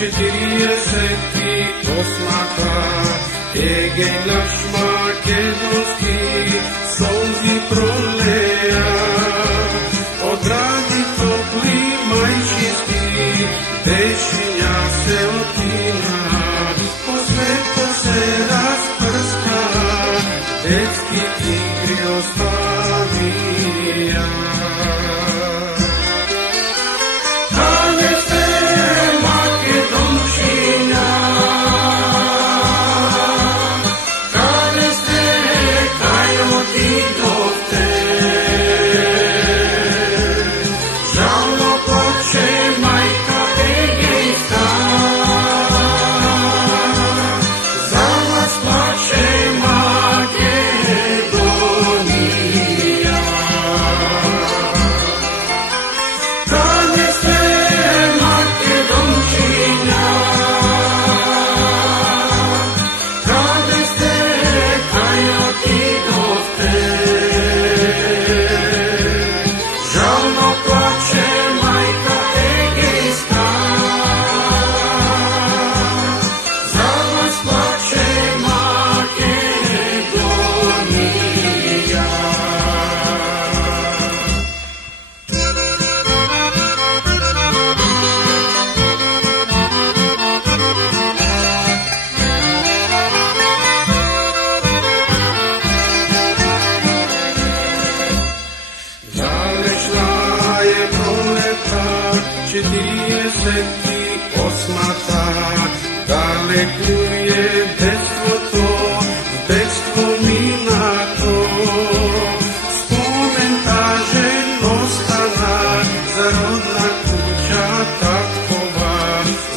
48. Egej naš makedonski solzi proleja, odradi topli majčinski, dešinja se otina, po svetu se rasprska, detski igri ostavija. Dalekuje detstvo to, detstvo minato, spomen tažen ostanak, zarodna kuća takova,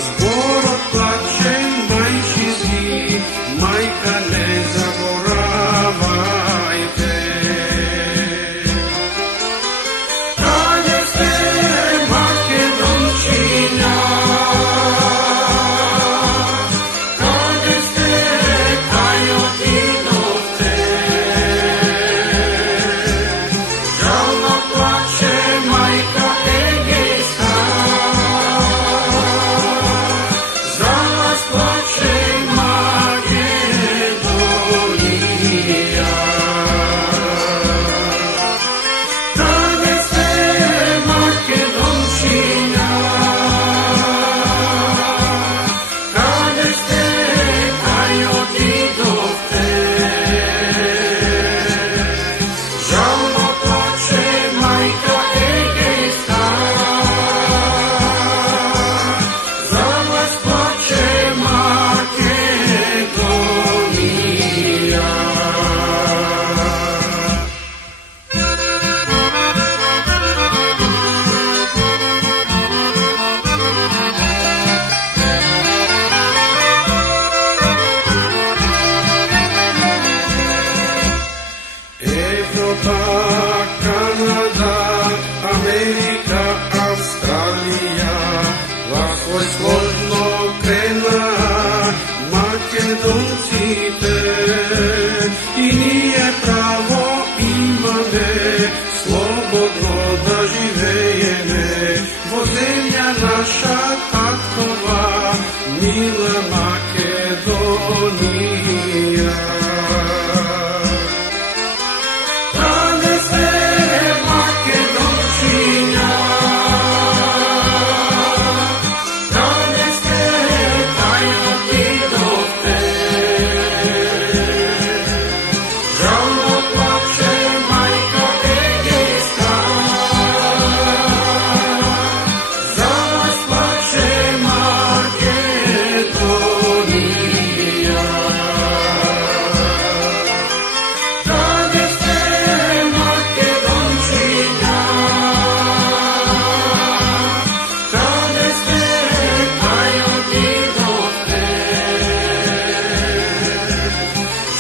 zbor otplačen majčinski, majka ne zaboravajte. Kada ste Makedončina, Kanada, Amerika, Australija, lahko je složno krena, Makedoncite, i nije pravo imame, slobodno da živejeme, bo zemlja naša takova, mila Makedonija.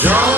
John